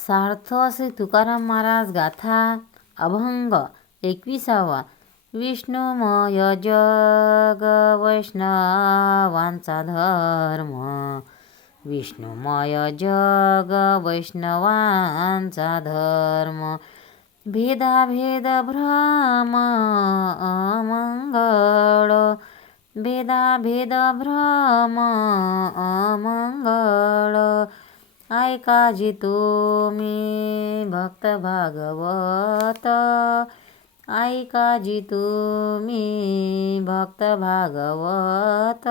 सार्थ श्री तुकाराम महाराज गाथा अभंग 21वा. विष्णुमय जग वैष्णवांचा धर्म, विष्णुमय जग वैष्णवांचा धर्म. भेदाभेद भ्रम अमंगळ, भेदाभेद भ्रम अमंगळ. ऐका जी तुम्ही भक्त भागवत, ऐका जी तुम्ही भक्त भागवत.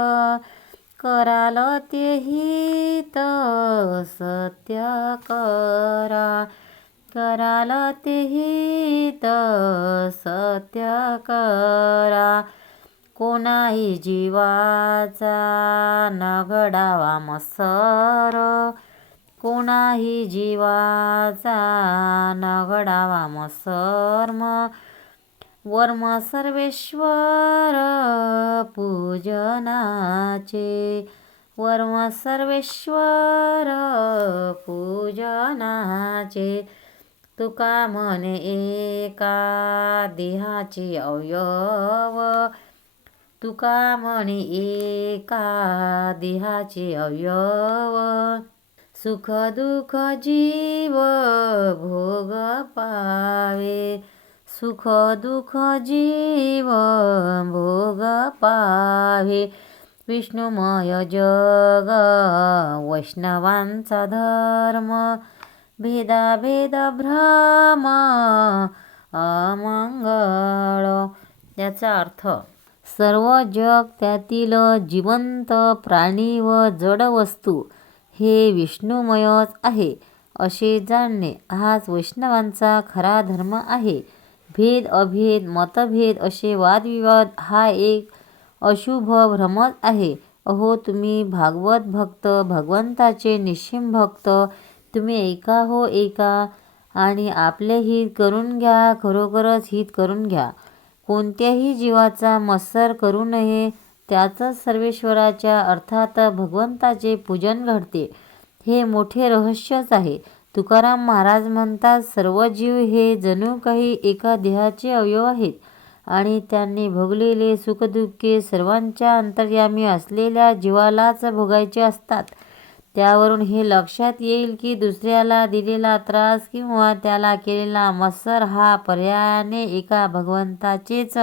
कराल ते हित सत्य करा, कराल ते हित सत्य करा. कोणाही जीवाचा न घडावा मत्सर, कोणाही जीवाचा न घडावा मत्सर्म. वर्म सर्वेश्वर पूजनाचे, वर्म सर्वेश्वर पूजनाचे. तुका म्हणे एका देहाचे अवयव, तुका म्हणे एका देहाचे अवयव. सुख दुःख जीव भोग पावे, सुख दुःख जीव भोग पावे. विष्णुमय जग वैष्णवांचा धर्म, भेदाभेद भ्रम अमंगळ. याचा अर्थ, सर्व जग, त्यातील जिवंत प्राणी व जड वस्तू हे विष्णुमयच आहे असे जाणणे हाच वैष्णवांचा खरा धर्म आहे. भेद अभेद मतभेद असे वादविवाद हा एक अशुभ भ्रमच आहे. अहो तुम्ही भागवत भक्त, भगवंताचे निश्चिम भक्त, तुम्ही ऐका हो ऐका आणि आपले हित करून घ्या, खरोखरच हित करून घ्या. कोणत्याही जीवाचा मत्सर करू नये, त्यातच सर्वेश्वराच्या अर्थात भगवंताचे पूजन घडते. हे मोठे रहस्यच आहे. तुकाराम महाराज म्हणतात, सर्व जीव हे जणू काही एका देहाचे अवयव आहेत आणि त्यांनी भोगलेले सुखदुःखे सर्वांच्या अंतर्यामी असलेल्या जीवालाच भोगायचे असतात. त्यावरून हे लक्षात येईल की दुसऱ्याला दिलेला त्रास किंवा त्याला केलेला मत्सर हा पर्यायाने एका भगवंताचेच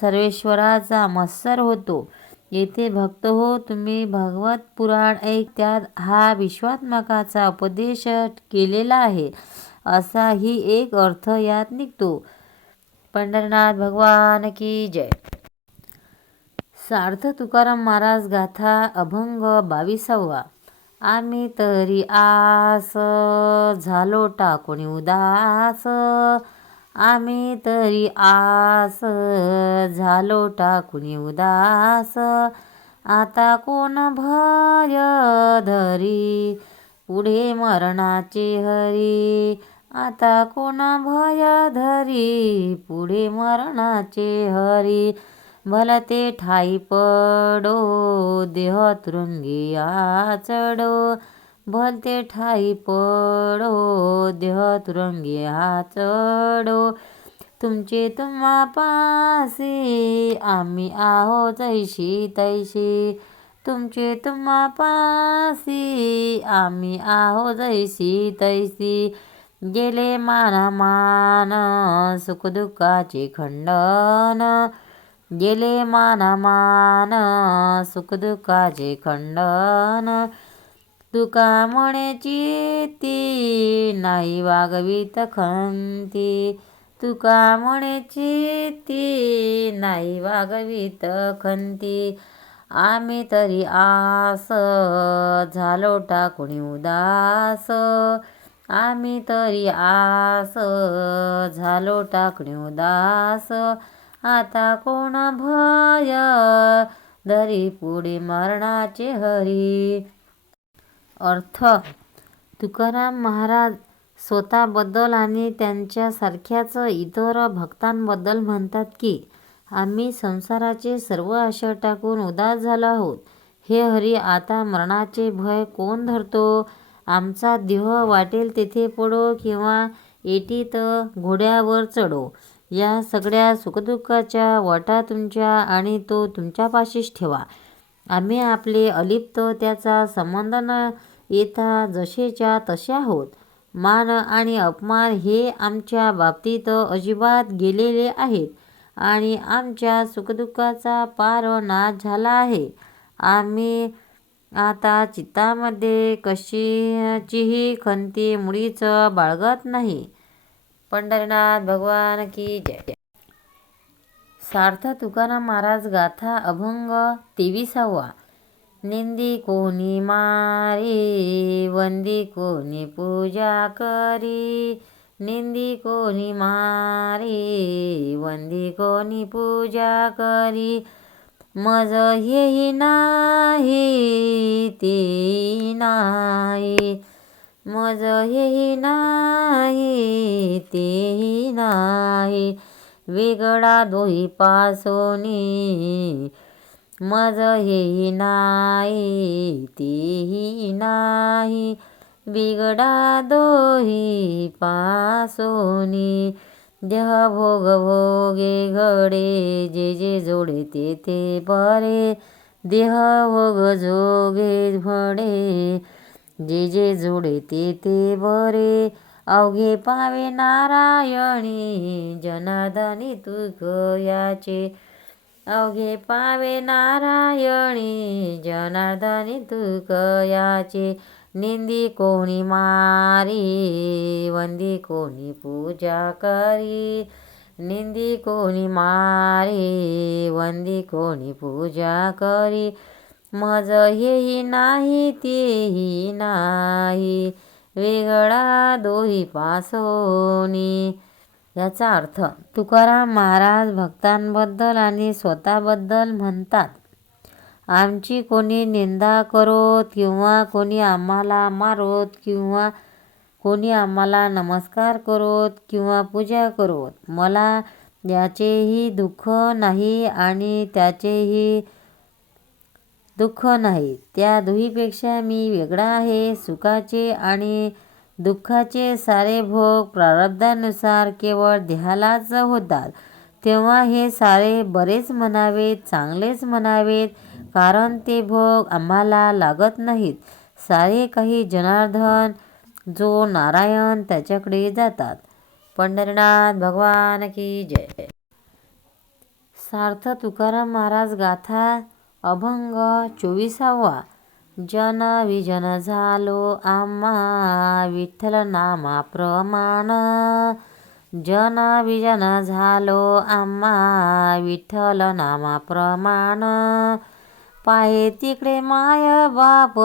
सर्वेश्वराचा मत्सर होतो. येथे भक्त हो, तुम्ही भागवत पुराण ऐक, त्यात हा विश्वात्मकाचा उपदेश केलेला आहे असा ही एक अर्थ यात निघतो. पंढरनाथ भगवान की जय. सार्थ तुकाराम महाराज गाथा अभंग 22वा. आम्ही तरी आस झालो टाकून उदास, आम्ही तरी आस झालो टाकून उदास. आता कोण भय धरी पुढे मरणाचे हरी, आता कोण भय धरी पुढे मरणाचे हरी. भलते ठाई पडो देह तृंगी आचडो, भलते ठाई पडो देह तृंगी आचडो. तुमचे तुम्हा पासी आम्ही आहो जैशी तैशी, तुमचे तुम्हा पासी आम्ही आहो जैसी तैसी. गेले मानामान सुखदुःखाचे खंडन, गेले मानामान सुखदुःखाचे खंडन. तुका म्हणे चित्ती नाही वागवीत खंती, तुका म्हणे चित्ती नाही वागवीत खंती. आम्ही तरी आस झालो टाकून उदास, आम्ही तरी आस झालो टाकून उदास. आता कोण भय धरी पुढे मरणाचे हरी. अर्थ, तुकाराम महाराज स्वतःबद्दल आणि त्यांच्यासारख्याच इतर भक्तांबद्दल म्हणतात की आम्ही संसाराचे सर्व आशा टाकून उदास झालो आहोत. हे हरी, आता मरणाचे भय कोण धरतो? आमचा देह वाटेल तेथे पडो किंवा एटीत घोड्यावर चढो. या सगळ्या सुखदुःखाच्या वाटा तुमच्या आणि तो तुमच्यापाशीच ठेवा. आम्ही आपले अलिप्त त्याचा संबंध न येता जसेच्या तसे आहोत. मान आणि अपमान हे आमच्या बाबतीत अजिबात गेलेले आहेत आणि आमच्या सुखदुःखाचा पार नाश झाला आहे. आम्ही आता चित्तामध्ये कशाचीही खंती मुळीच बाळगत नाही. पंढरीनाथ भगवान की जय. सार्थ तुकाराम महाराज गाथा अभंग 23वा. निंदी कोणी मारी वंदी कोणी पूजा करी. निंदी कोणी मारी वंदी कोणी पूजा करी. मज हेही नाही ते नाही. मज हेही नाही तेही नाही. वेगळा दोही पासोनी. मज हेही नाही तेही नाही. बिगडा दोही पासोनी. देह भोग भोगे घडे जे जे जोडे ते ते बरे. देह भोग जोगे घडे जे जे जोडे ते ते बरे. अवघे पावे नारायणी जनार्दनी तुक याचे. अवघे पावे नारायणी जनार्दनी तुक याचे. निंदी कोणी मारी वंदी कोणी पूजा करी. निंदी कोणी मारी वंदी कोणी पूजा करी. मज हेही नाही तेही नाही. वेगळा दोही पासोनी. याचा अर्थ तुकाराम महाराज भक्तांबद्दल आणि स्वतःबद्दल म्हणतात, आमची कोणी निंदा करोत किंवा कोणी आम्हाला मारोत किंवा कोणी आम्हाला नमस्कार करोत किंवा पूजा करोत, मला याचेही दुःख नाही आणि त्याचेही दुःख नाही. त्या दोहीपेक्षा मी वेगळा आहे. सुखाचे आणि दुःखाचे सारे भोग प्रारब्धानुसार केवळ देहालाच होतात. तेव्हा हे सारे बरेच म्हणावेत, चांगलेच म्हणावेत, कारण ते भोग आम्हाला लागत नाहीत. सारे काही जनार्दन जो नारायण त्याच्याकडे जातात. पंढरीनाथ भगवान की जय. सार्थ तुकाराम महाराज गाथा अभंग 24वा. जन विजन झालो आम्हा विठ्ठल नामाप्रमाण. जन विजन झालो आम्हा विठ्ठल नामाप्रमाण. पाहे तिकडे माय बाप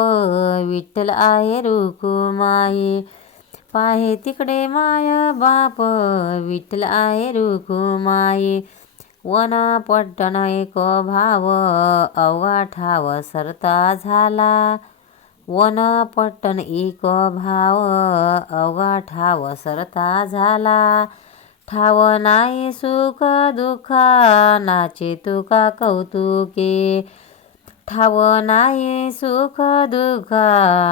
विठ्ठल आहे रुकुमाई. पाहे तिकडे माय बाप विठ्ठल आहे रुकुमाई. वन पट्टन एक भाव अवघा ठाव सरता झाला. वन पट्टन एक भाव अवघा ठाव सरता झाला. ठाव नाही सुख दुःखा नाचे तुका कौतुके. ठाव नाही सुख दुःखा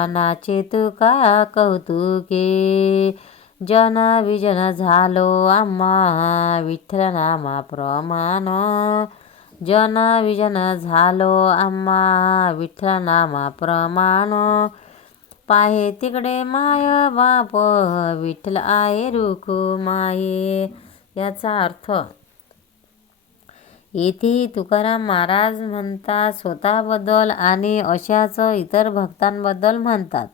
नाचे तुका कौतुके. जन विजन झालो आम्हा विठ्ठल नामाप्रमाण. जन विजन झालो आम्हा विठ्ठल नामाप्रमाण. पाहे तिकडे माय बाप विठ्ठल आहे रुकुमाई. याचा अर्थ येथेही तुकाराम महाराज म्हणतात स्वतःबद्दल आणि अशाच इतर भक्तांबद्दल म्हणतात.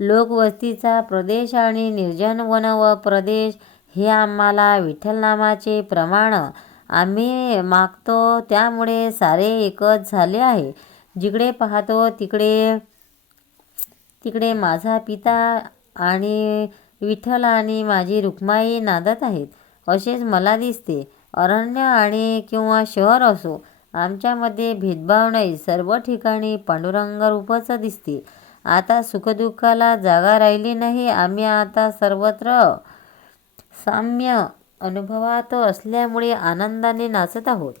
लोकवस्तीचा प्रदेश आणि निर्जन वन व प्रदेश हे आम्हाला विठ्ठलनामाचे प्रमाण आम्ही मागतो. त्यामुळे सारे एकच झाले आहे. जिकडे पाहतो तिकडे तिकडे माझा पिता आणि विठ्ठल आणि माझी रुक्माई नांदत आहेत असेच मला दिसते. अरण्य आणि किंवा शहर असो, आमच्यामध्ये भेदभाव नाही. सर्व ठिकाणी पांडुरंग रूपच दिसते. आता सुखदुःखाला जागा राहिली नाही. आम्ही आता सर्वत्र साम्य अनुभवात असल्यामुळे आनंदाने नाचत आहोत.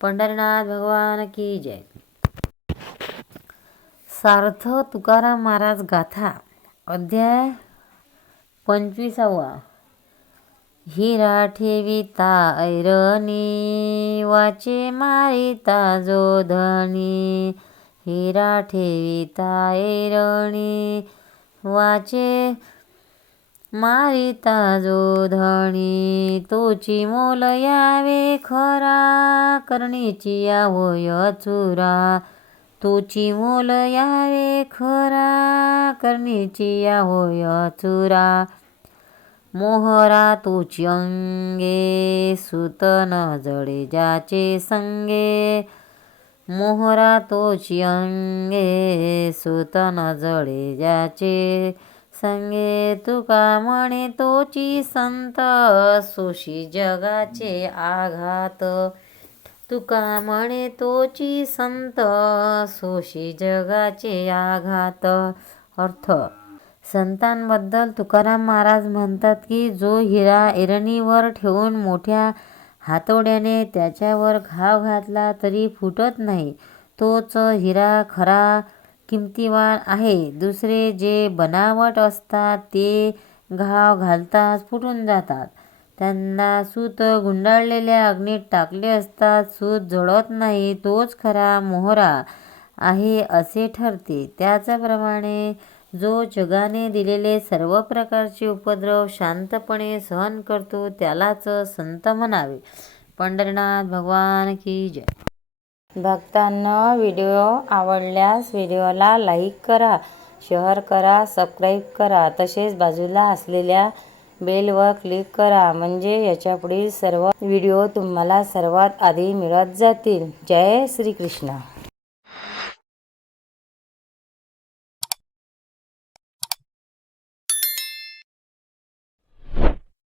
पंढरीनाथ भगवान की जय. सार्थ तुकाराम महाराज गाथा अध्याय 25. हिरा ठेविता ऐरणी, वाचे मारिता जो धनी. हिरा ठेविता ऐरणी, वाचे मारिता जो धणी. तोची मोल यावे खरा, करणीची या होय चुरा. तोची मोल यावे खरा, करणीची या होय चुरा. मोहरा तोची अंगे, सुत न जडे ज्याचे संगे. मोहरा तोची अंगे, सुत न जडे ज्याचे संगे. तुका म्हणे तोची संत, सोशी जगाचे आघात. तुका म्हणे तोची संत, सोशी जगाचे आघात. अर्थ: संतांबद्दल तुकाराम महाराज म्हणतात की जो हिरा ऐरणीवर ठेवून मोठ्या हातोड्याने त्याच्यावर घाव घातला तरी फुटत नाही, तोच हिरा खरा किमतीवान आहे. दुसरे जे बनावट असतात ते घाव घालताच फुटून जातात. त्यांना सूत गुंडाळलेल्या अग्नीत टाकले असतात, सूत जळत नाही. तोच खरा मोहरा आहे असे ठरते. त्याचप्रमाणे जो जगाने दिलेले सर्व प्रकारचे उपद्रव शांतपणे सहन करतो त्यालाच संत म्हणावे. पंढरीनाथ भगवान की जय. भक्तांनो, व्हिडिओ आवडल्यास व्हिडिओला लाईक करा, शेअर करा, सबस्क्राईब करा. तसेच बाजूला असलेल्या बेलवर क्लिक करा, म्हणजे याच्यापुढील सर्व व्हिडिओ तुम्हाला सर्वात आधी मिळत जातील. जय श्री कृष्ण.